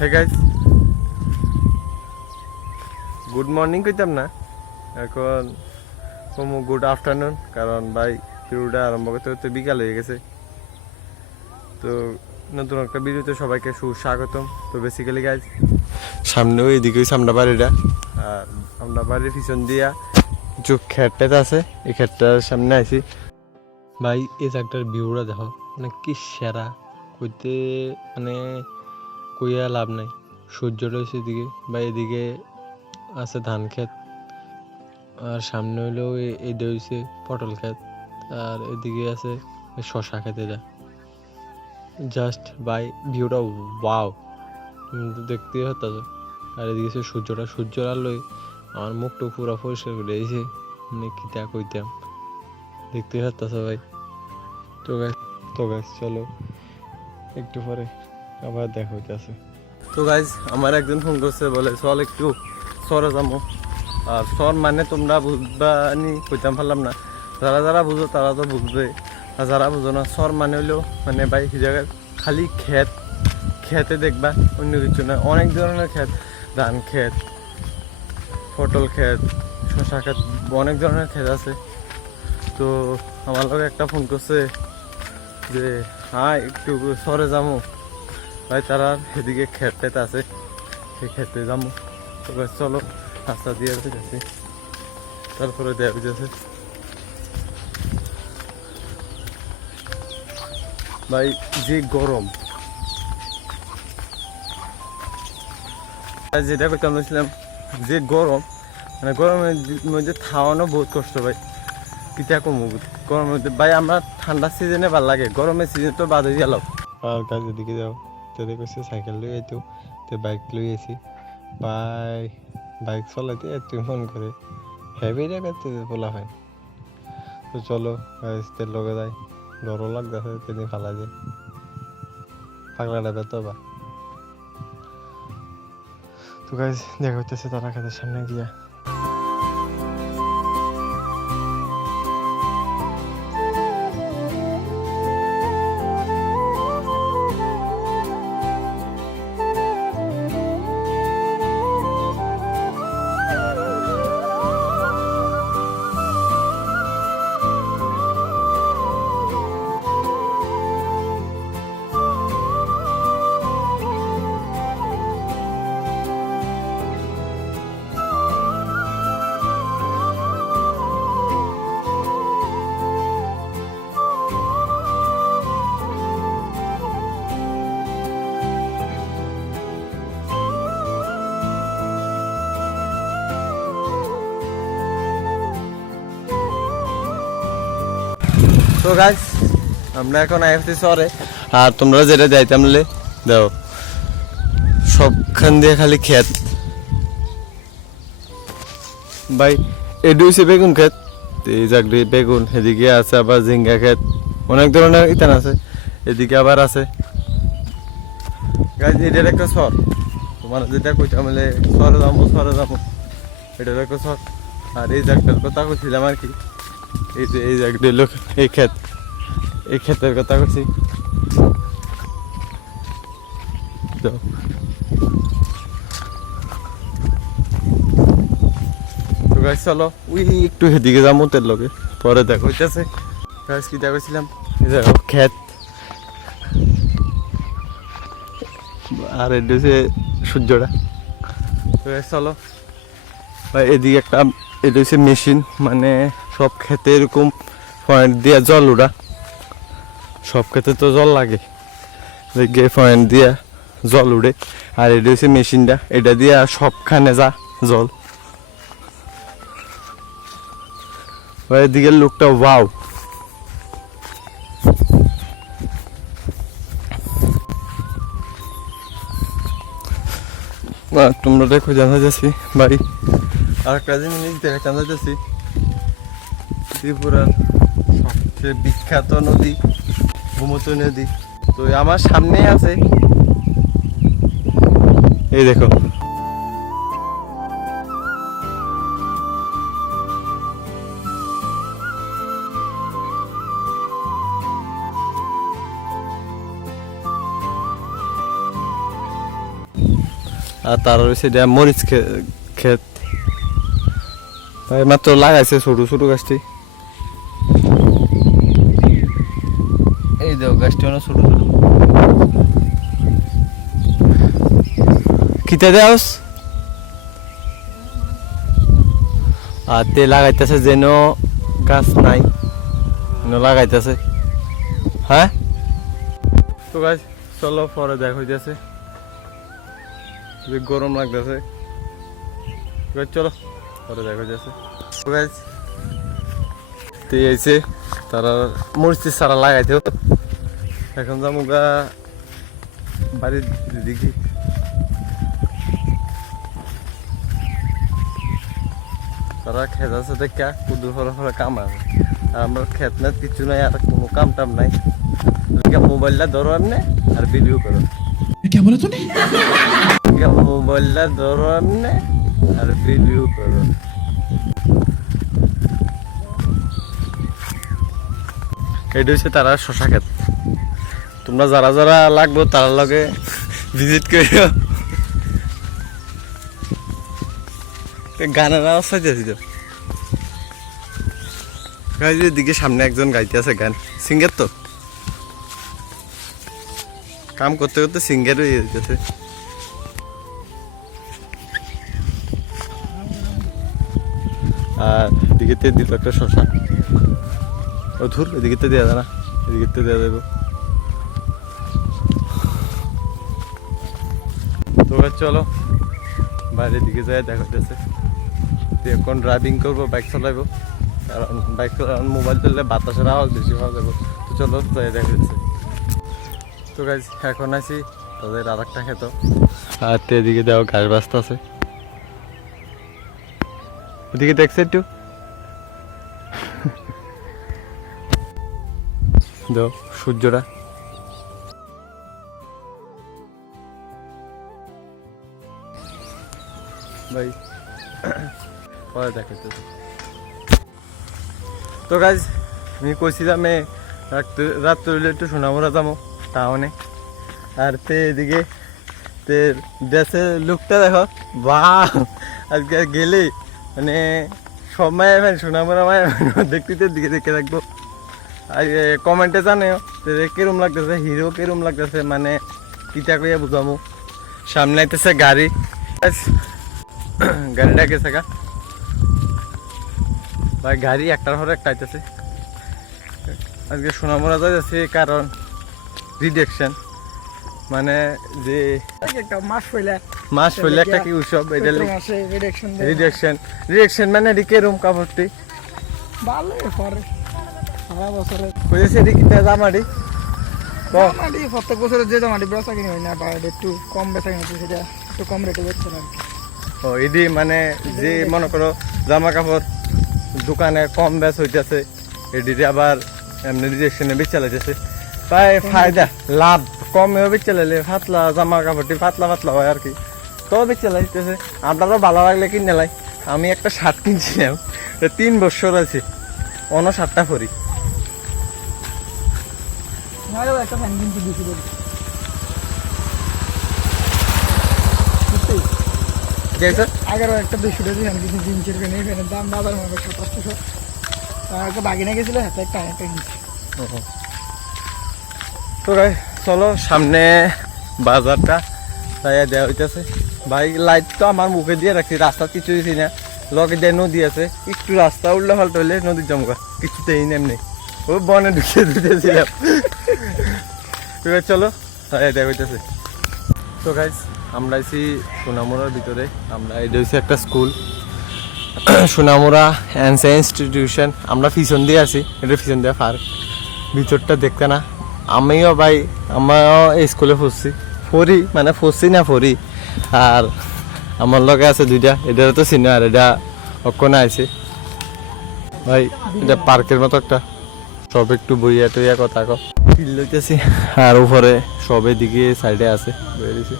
Hey guys, good morning কইতাম না, এখন কমু গুড আফটারনুন, কারণ ভাই ভিডিওটা আরম্ভ করতে করতে বিকাল হয়ে গেছে। তো নতুন একটা ভিডিওতে সবাইকে সুস্বাগতম। তো বেসিক্যালি গাইস, সামনে ওইদিকে আমরা বাড়িটা, আর আমরা বাড়ির পিছন দিয়া কিছু ক্ষেত আছে, এই ক্ষেতটার সামনে আইছি। ভাই এই জায়গাটার ভিউটা দেখো, মানে কি সেরা, কইতে মানে কইয়া লাভ নাই। সূর্য রয়েছে এদিকে, বা এদিকে আছে ধান ক্ষেত, আর সামনে হইলেও এইটা হইছে পটল ক্ষেত, আর এদিকে আছে শশা ক্ষেত। এটা জাস্ট বাই ভিউটা ওয়াও, দেখতে হতো। আর এদিকে সূর্যটা লই আমার মুখটা পুরো পরিষ্কার করে দিয়েছে, মানে কিটা কইতাম, দেখতে হতো ভাই। তো গাইস চলো একটু পরে আবার দেখা হইতেছে। তো গাইজ আমার একজন ফোন করছে, বলে চল একটু সরে যাবো। আর সর মানে তোমরা বুঝবা নি কইতাম পারলাম না, যারা যারা বুঝো তারা তো বুঝবে, আর যারা বুঝো না সর মানে হইলেও মানে ভাই এই জায়গায় খালি খেতে দেখবা, অন্য কিছু না। অনেক ধরনের ক্ষেত, ধান ক্ষেত, পটল ক্ষেত, শশা ক্ষেত, অনেক ধরনের ক্ষেত আছে। তো আমার লোক একটা ফোন করছে যে হ্যাঁ একটু সরে যাবো ভাই, তারা এদিকে ক্ষেত আছে, সেই ক্ষেতে যাবো। তো চলো রাস্তা দিয়ে যাচ্ছি, তারপরে দেওয়া যাচ্ছে। ভাই যে গরম, যেটা করতে বলছিলাম, যে গরম, মানে গরমের মধ্যে খাওয়ানো বহুত কষ্ট ভাই। পিঠা কমু গরমের মধ্যে ভাই, আমরা ঠান্ডার সিজনে ভালো লাগে, গরমের সিজনে তো বাদ হয়ে গেল। আর কাজের দিকে যাও, তো দেখছি সাইকেল লই আইতো, তো বাইক লই আছি। বাইক চলাইতে তুই মন করে হেভি রাখাতে বলা হয়। তো চলো তেল লগে যাই, ডরও লাগতেছে, তিনি ফালা যায় পাগলাটা বেতো বা। তো গাইজ দেখা হইতেছে তারা খাতের সামনে গিয়া। তো গাইস আমরা এখন আইছি শহরে, আর তোমরা যেটা যাইতাম দাও সবখান দিয়ে খালি ক্ষেত ভাই। এডু হচ্ছে বেগুন ক্ষেত, এই জায়গায় বেগুন, এদিকে আছে আবার ঝিঙ্গা ক্ষেত, অনেক ধরনের ইতান আছে। এদিকে আবার আছে গাইস, এটার একটা শহর, তোমার যেটা কইতাম সরে যাবো, এটার একটা শহর। আর এই জায়গাটার কথা কইছিলাম আর কি, এই যে এই জায়গাটা লোক, এই ক্ষেতের কথা করছি। তো গাছ চলো ওই একটু সেদিকে যাবো তেল লগে, পরে দেখা হইতেছে। গাছ কি দেখছিলাম, ক্ষেত, আর এটা হচ্ছে সূর্যটা। তো গাছ চলো এদিকে একটা, এটা হচ্ছে মেশিন, মানে সব ক্ষেতে এরকম পয়েন্ট দিয়ে জল উড়া, সব ক্ষেতে তো জল লাগে, পয়েন্ট দিয়া জল উড়ে। আর এটা হচ্ছে মেশিনটা, এটা দিয়া সবখানে যা জল। এদিকের লোকটা ওয়াও, তোমরা দেখো জানা যাচ্ছি ভাই। আর একটা জিনিস দেখা জানা যাচ্ছি, ত্রিপুরার সবচেয়ে বিখ্যাত নদী গোমতী নদী, তো আমার সামনে আছে, এই দেখো। আর তার হচ্ছে এটা মরিচ ক্ষেত মাত্র লাগাইছে ছোট ছোট গাছটি। এই দেখো গাছটি অনেক ছোট ছোট। কিতা দেওস আর তে লাগাইতেছে যেন গাছ নাই লাগাইতেছে। হ্যাঁ তো গাছ চলো পরে দেখা হইতেছে, গরম লাগতেছে। চলো পরে দেখা হইতেছে। তো গাছ তে আইছে তারা মরিচ সারা লাগাইতে এখন যাবো গা বাড়ির দিকে। তারা খেত আছে দেখা কুদুর ফলে কাম আছে, আর আমরা খেত না কিছু নাই, আর কোনো কাম টাম নাই। মোবাইলটা ধরো এমনি আর ভিডিও করো। মোবাইলটা ধরো এমনি আর ভিডিও করো। এটা হচ্ছে তারা শশা খেত। তোমরা যারা যারা লাগবো তার লগে ভিজিট করিও। গানের আওয়াজ পাইতেছি তো দিকে সামনে একজন গাইতে আছে গান, সিঙ্গার তো কাম করতে করতে সিঙ্গার হয়ে যেতেছে। আর এদিকে দিল একটা শশা, ও ধুর এদিকে দেওয়া যায় না, এদিকে দেওয়া যাবে। তো চলো বাইরের দিকে যাই দেখা যাচ্ছে। এখন ড্রাইভিং করবো, বাইক চালাবো, কারণ বাইক চালানো মোবাইল চললে বাতাসের আওয়াজ বেশি পাওয়া যাবো। তো চলো যাই দেখা যাচ্ছে। তো গাছ এখন আছি তাদের আর একটা খেত, আর এদিকে দেওয়া ঘাস বাস্তা আছে। ওদিকে দেখছে একটু দাও সূর্যটা। ভাই পরে দেখাতে। তো গাছ আমি কইছিলাম রাত্রে হইলে একটু সোনামুড়া যাবো টাউনে। আর তে এদিকে তে ড্রেসের লুকটা দেখো, বাহ আজকে গেলে মানে সব মায়ের সোনামুড়া মায়ের দেখতে দিকে দেখে রাখবো। আর কমেন্টে জানেও কিরম লাগতেছে, হিরো কিরম লাগতেছে, মানে কিটা কইয়া বুঝামো। সামনে আইতেছে গাড়ি, গাড়িটা গেছে গা ভাই, গাড়ি একটার পর একটা আইতেছে। আজকে সোনামুড়া যাচ্ছে কারণ রিডাকশন, মানে যে মাস হইলে একটা কি উৎসব, এটা রিডাকশন মানে এদিকে রুম কাপড়টি ভালো পরে সারা বছরে কইছে এদিকে জামাটি জামাটি প্রত্যেক বছরে যে জামাটি বেচা কিনে হয় না, বা একটু কম বেচা কিনে সেটা একটু কম রেটে বেচছে আর কি। ও এদি মানে যে মনে করো জামা কাপড় দোকানে কম বেচ হইতেছে, এদিকে আবার এমনি রিডাকশনে বেচ চালাইতেছে, তাই ফায়দা লাভ কমেও বেচ চালাইলে পাতলা জামা কাপড়টি পাতলা পাতলা হয় আর কি, তো বেচ চালাইতেছে। আপনারও ভালো লাগলে কিনে লাই। আমি একটা শার্ট কিনছিলাম 3 বছর আছে, অন্য শার্টটা পরি। একটা ফ্যান কিনছি 11 একটা 200 টাকা ফ্যান কিনছি, 3 ফ্যানের ফ্যানের দাম বাজার মতো 700। একটা বাগিনা গেছিল হাতে একটা কিনছি। তো চলো সামনে বাজারটা তাই দেওয়া হইতেছে। ভাই লাইট তো আমার মুখে দিয়ে রাখছি, রাস্তা কিছু দিছি না, লগে দিয়ে নদী আছে, একটু রাস্তা উল্লে ফাল্টা হইলে নদীর জমকা কিছুতেই নেমনি, ও বনে ঢুকে দিতেছিলাম। এবার চলো তাই দেওয়া হইতেছে। তো গাইস আমরা আছি সোনামুড়ার ভিতরে, আমরা এটা হচ্ছে একটা স্কুল সোনামুড়া অ্যান্সার ইনস্টিটিউশন। আমরা পিছন দিয়ে আছি, এটা পিছন দিয়ে পার্ক, ভিতরটা দেখতে না। আমিও ভাই আমিও এই স্কুলে পড়ছি মানে পড়ছি না পড়ি, আর আমার লগে আছে 2টা, এটারও তো চিনি, আর এটা অক্ষণে আছে ভাই। এটা পার্কের মতো একটা, সব একটু বইয়া টইয়া কথা ফিল লইতেছি, আর উপরে সব এদিকে সাইডে আছে বেরিয়েছে।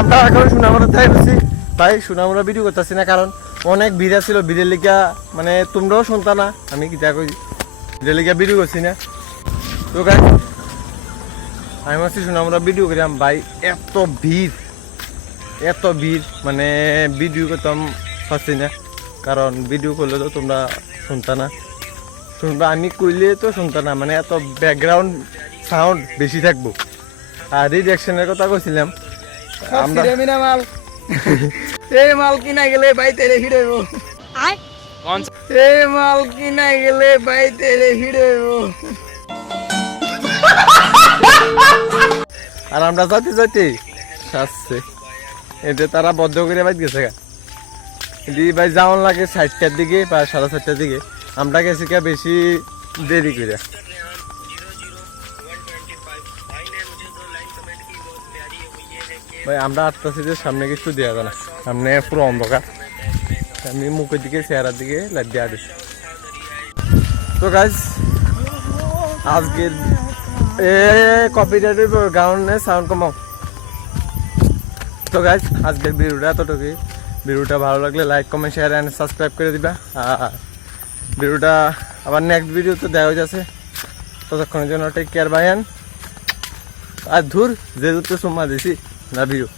আমরা এখন সোনামুড়া তাই সোনামুড়া ভিডিও করতেছি না, কারণ অনেক ভিড় ছিল, ভিড়ের লিগা মানে তোমরাও শুনতা না আমি কি কই, ভিড়ের লিগা ভিডিও করছি না। তো গাইস আমি বলছি শুনে আমরা ভিডিও করিলাম ভাই, এত ভিড় মানে ভিডিও করতাম পারছি না, কারণ ভিডিও করলে তো তোমরা শুনতা না, শুনবা আমি কইলে তো শুনতা না, মানে এত ব্যাকগ্রাউন্ড সাউন্ড বেশি থাকবো। আর রিজেকশনের কথা কইছিলাম আমরা মাল এই মাল কিনা গেলে ভাই তেরে ফিরেব, এই মাল কিনা গেলে ভাই তেরে ফিরেব। আর আমরা যাতে যাতে শাসছে এতে তারা বদ্ধ করে বাইর গেছে গা। এটি ভাই যাওয়ান লাগে 4টার দিকে বা 4:30টার দিকে, আমরা গেছি কে বেশি দেরি করে। ভাই আমরা আসতেছি যে সামনে কিছু দেওয়া যায় না, সামনে পুরো অন্ধকার, আমি মুখের দিকে চেহারার দিকে লাইট দেওয়া দিচ্ছি। তো গাইজ আজকের কপিরাইটের কারণে সাউন্ড কমাও। তো গাইজ আজকের ভিডিওটা এতটুকুই, ভিডিওটা ভালো লাগলে like comment share and subscribe করে দিবা। আর ভিডিওটা আবার নেক্সট ভিডিওতে দেওয়া যাচ্ছে, ততক্ষণের জন্য টেক কেয়ার বাই। আর ধুর যে সুম্মা দিছি না ভিডিও।